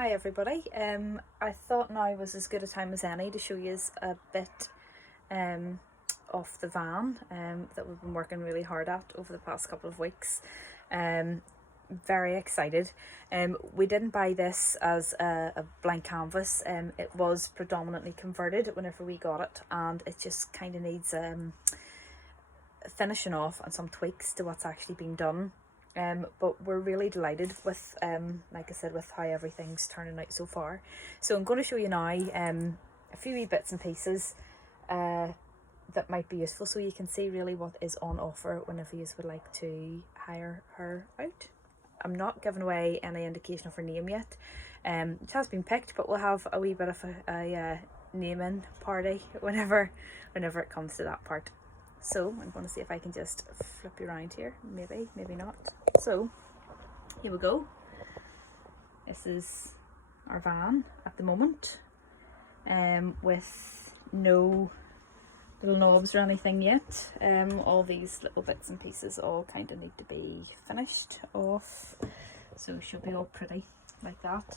Hi everybody. I thought now was as good a time as any to show you a bit of the van that we've been working really hard at over the past couple of weeks. Very excited. We didn't buy this as a blank canvas. It was predominantly converted whenever we got it, and it just kind of needs finishing off and some tweaks to what's actually been done. But we're really delighted with, like I said, with how everything's turning out so far. So I'm going to show you now a few wee bits and pieces that might be useful, so you can see really what is on offer whenever you would like to hire her out. I'm not giving away any indication of her name yet. It has been picked, but we'll have a wee bit of a naming party whenever it comes to that part. So I'm going to see if I can just flip you around here. Maybe not. So here we go. This is our van at the moment, with no little knobs or anything yet. All these little bits and pieces all kind of need to be finished off, so she'll be all pretty like that.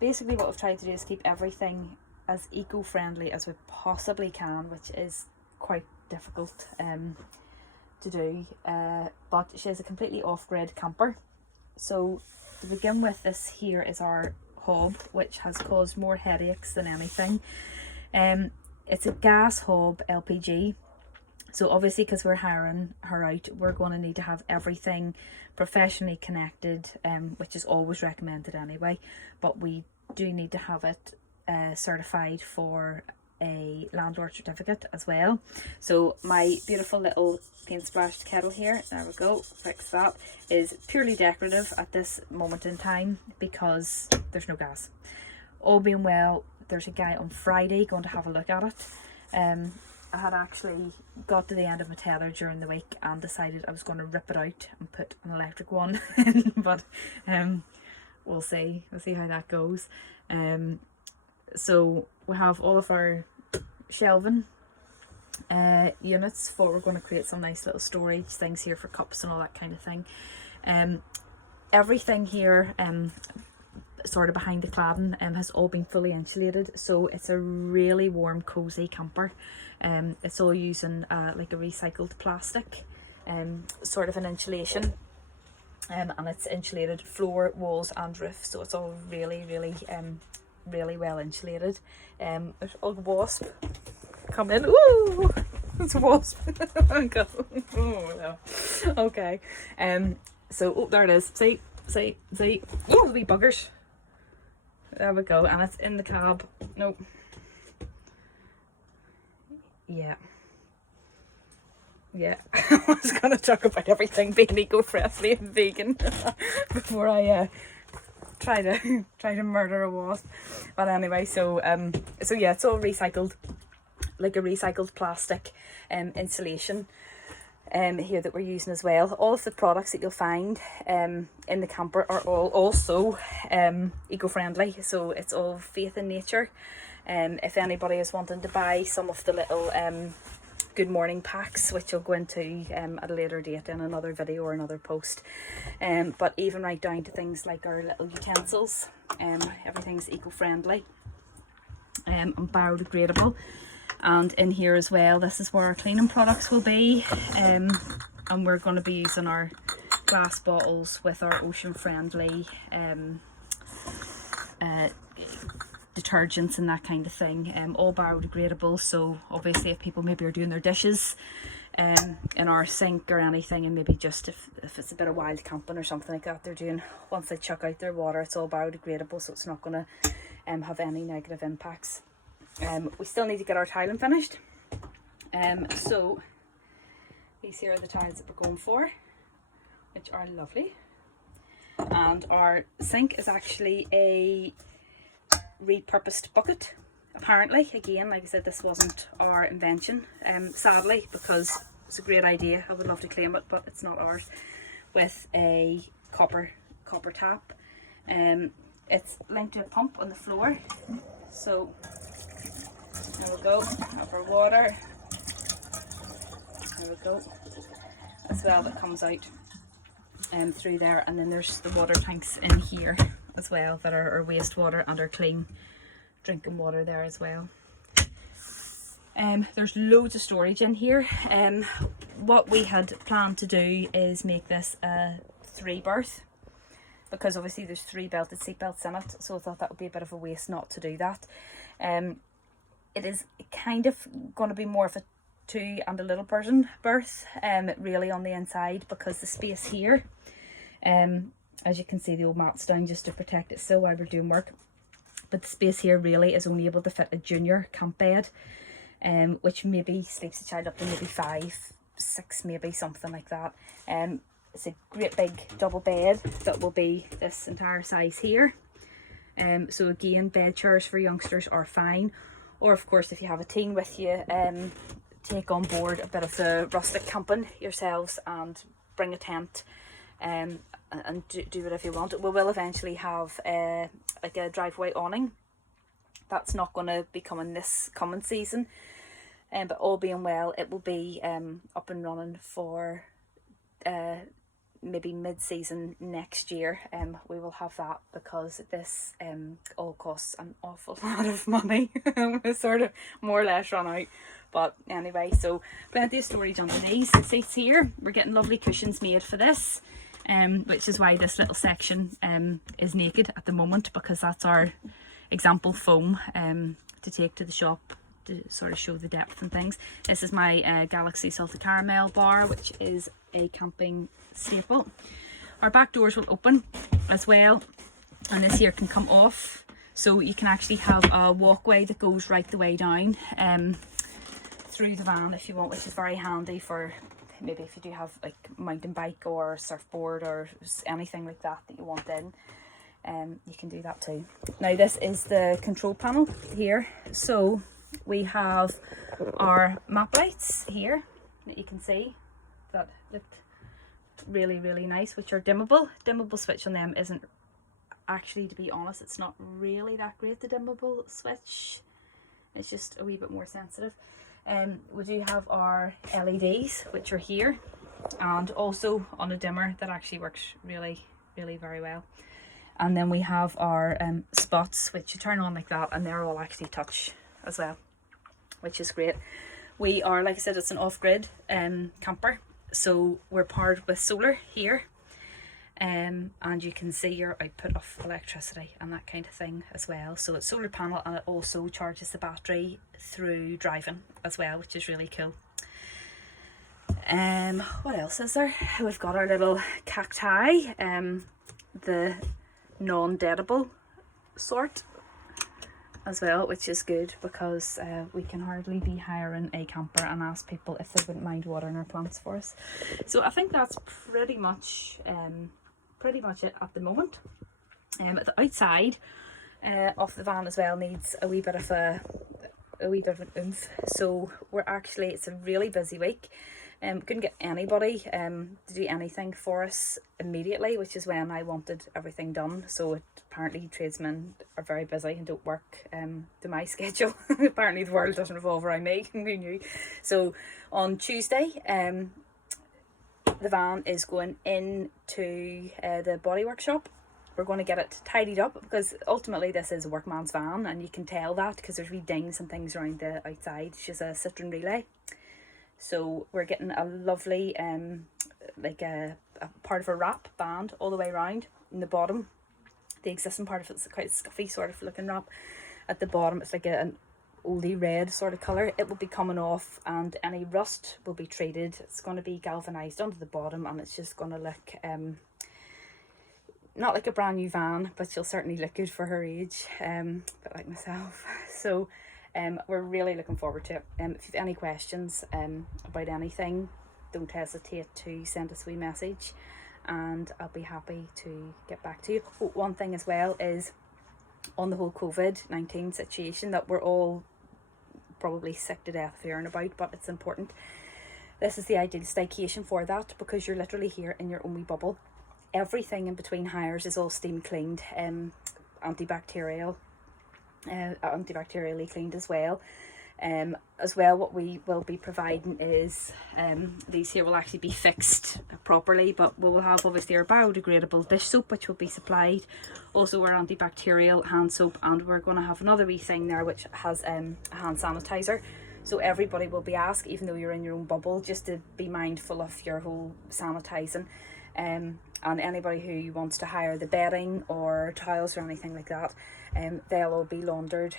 Basically what we've tried to do is keep everything as eco-friendly as we possibly can, which is quite difficult to do, but she has a completely off-grid camper. So to begin with, this here is our hob, which has caused more headaches than anything. It's a gas hob LPG, so obviously because we're hiring her out, we're going to need to have everything professionally connected, which is always recommended anyway, but we do need to have it certified for a landlord certificate as well. So my beautiful little paint splashed kettle here, there we go, fix that, is purely decorative at this moment in time because there's no gas. All being well, there's a guy on Friday going to have a look at it. I had actually got to the end of my tether during the week and decided I was going to rip it out and put an electric one in, but we'll see how that goes. So we have all of our shelving units for, we're going to create some nice little storage things here for cups and all that kind of thing. Everything here sort of behind the cladding has all been fully insulated, so it's a really warm cozy camper. It's all using like a recycled plastic sort of an insulation, and it's insulated floor, walls and roof, so it's all really well insulated. There's a wasp come in. Ooh, it's a wasp. Oh god. Oh no. Okay. So oh, there it is. See. Oh, the wee buggers. There we go, and it's in the cab. Nope. Yeah. I was gonna talk about everything being eco-friendly and vegan before I try to murder a wasp. But anyway, so yeah, it's all recycled, like a recycled plastic insulation here that we're using as well. All of the products that you'll find in the camper are all also eco-friendly, so it's all faith in nature. If anybody is wanting to buy some of the little good morning packs, which I'll go into at a later date in another video or another post, but even right down to things like our little utensils, everything's eco-friendly and biodegradable. And in here as well, this is where our cleaning products will be, and we're going to be using our glass bottles with our ocean friendly detergents and that kind of thing, all biodegradable. So obviously if people maybe are doing their dishes in our sink or anything, and maybe just if it's a bit of wild camping or something like that they're doing, once they chuck out their water, it's all biodegradable, so it's not going to have any negative impacts. We still need to get our tiling finished, so these here are the tiles that we're going for, which are lovely. And our sink is actually a repurposed bucket, apparently. Again, like I said, this wasn't our invention, sadly, because it's a great idea. I would love to claim it, but it's not ours. With a copper tap, it's linked to a pump on the floor, so there we go, have our water, there we go, as well, that comes out through there. And then there's the water tanks in here as well that are wastewater and are clean drinking water there as well. There's loads of storage in here. What we had planned to do is make this a 3-berth, because obviously there's 3 belted seat belts in it, so I thought that would be a bit of a waste not to do that. It is kind of going to be more of a 2 and a little person berth, really on the inside, because the space here, as you can see, the old mat's down just to protect it so while we're doing work, but the space here really is only able to fit a junior camp bed, which maybe sleeps a child up to maybe 5, 6, maybe something like that. It's a great big double bed that will be this entire size here. So again, bed chairs for youngsters are fine, or of course if you have a teen with you, take on board a bit of the rustic camping yourselves and bring a tent, and do whatever you want. We will eventually have like a driveway awning. That's not going to be coming this coming season, but all being well, it will be up and running for maybe mid-season next year. We will have that, because this all costs an awful lot of money. We're sort of more or less run out, but anyway, so plenty of storage under these seats here. We're getting lovely cushions made for this, which is why this little section is naked at the moment, because that's our example foam to take to the shop to sort of show the depth and things. This is my Galaxy Salted Caramel bar, which is a camping staple. Our back doors will open as well, and this here can come off, so you can actually have a walkway that goes right the way down through the van if you want, which is very handy for maybe if you do have like mountain bike or surfboard or anything like that that you want in. You can do that too. Now this is the control panel here, so we have our map lights here that you can see that look really nice, which are dimmable. Dimmable switch on them isn't actually, to be honest, it's not really that great, the dimmable switch. It's just a wee bit more sensitive. We do have our LEDs, which are here, and also on a dimmer that actually works really very well. And then we have our spots, which you turn on like that, and they're all actually touch as well, which is great. We are, like I said, it's an off-grid camper, so we're powered with solar here, and you can see your output of electricity and that kind of thing as well. So it's solar panel, and it also charges the battery through driving as well, which is really cool. What else is there? We've got our little cacti, the non-deadable sort as well, which is good, because we can hardly be hiring a camper and ask people if they wouldn't mind watering our plants for us. So I think that's pretty much it at the moment. The outside of the van as well needs a wee bit of an oomph. So it's a really busy week. Couldn't get anybody to do anything for us immediately, which is when I wanted everything done. So apparently tradesmen are very busy and don't work to my schedule. Apparently the world doesn't revolve around me. Who knew? So on Tuesday, the van is going into the body workshop. We're going to get it tidied up, because ultimately this is a workman's van, and you can tell that because there's wee dings and things around the outside. She's a Citroen Relay. So we're getting a lovely like a part of a wrap band all the way around in the bottom. The existing part of it's quite a scuffy sort of looking wrap. At the bottom it's like an oldie red sort of colour. It will be coming off, and any rust will be treated. It's going to be galvanised onto the bottom, and it's just going to look not like a brand new van, but she'll certainly look good for her age, but like myself. So we're really looking forward to it. If you've any questions about anything, don't hesitate to send us a wee message, and I'll be happy to get back to you. Oh, one thing as well is on the whole COVID-19 situation that we're all probably sick to death of hearing about, but it's important. This is the ideal staycation for that, because you're literally here in your own wee bubble. Everything in between hires is all steam cleaned, antibacterially cleaned as well. As well, what we will be providing is these here will actually be fixed properly, but we will have obviously our biodegradable dish soap which will be supplied, also our antibacterial hand soap, and we're going to have another wee thing there which has a hand sanitizer. So everybody will be asked, even though you're in your own bubble, just to be mindful of your whole sanitising. And anybody who wants to hire the bedding or towels or anything like that, they'll all be laundered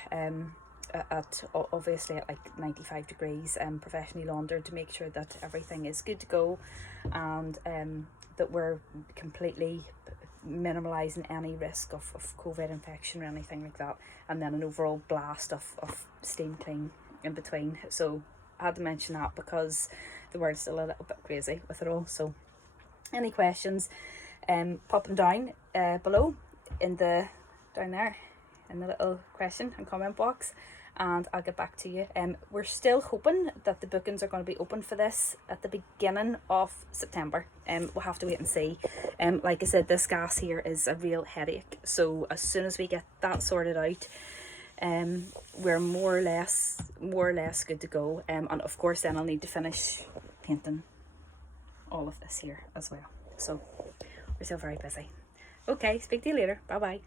at obviously at like 95 degrees, professionally laundered, to make sure that everything is good to go, and that we're completely minimalising any risk of COVID infection or anything like that, and then an overall blast of steam clean in between. So I had to mention that because the world's still a little bit crazy with it all. So any questions, pop them down below in the down there in the little question and comment box, and I'll get back to you. We're still hoping that the bookings are going to be open for this at the beginning of September. We'll have to wait and see. Like I said, this gas here is a real headache, so as soon as we get that sorted out, we're more or less good to go. And of course then I'll need to finish painting all of this here as well. So we're still very busy. Okay, speak to you later. Bye bye.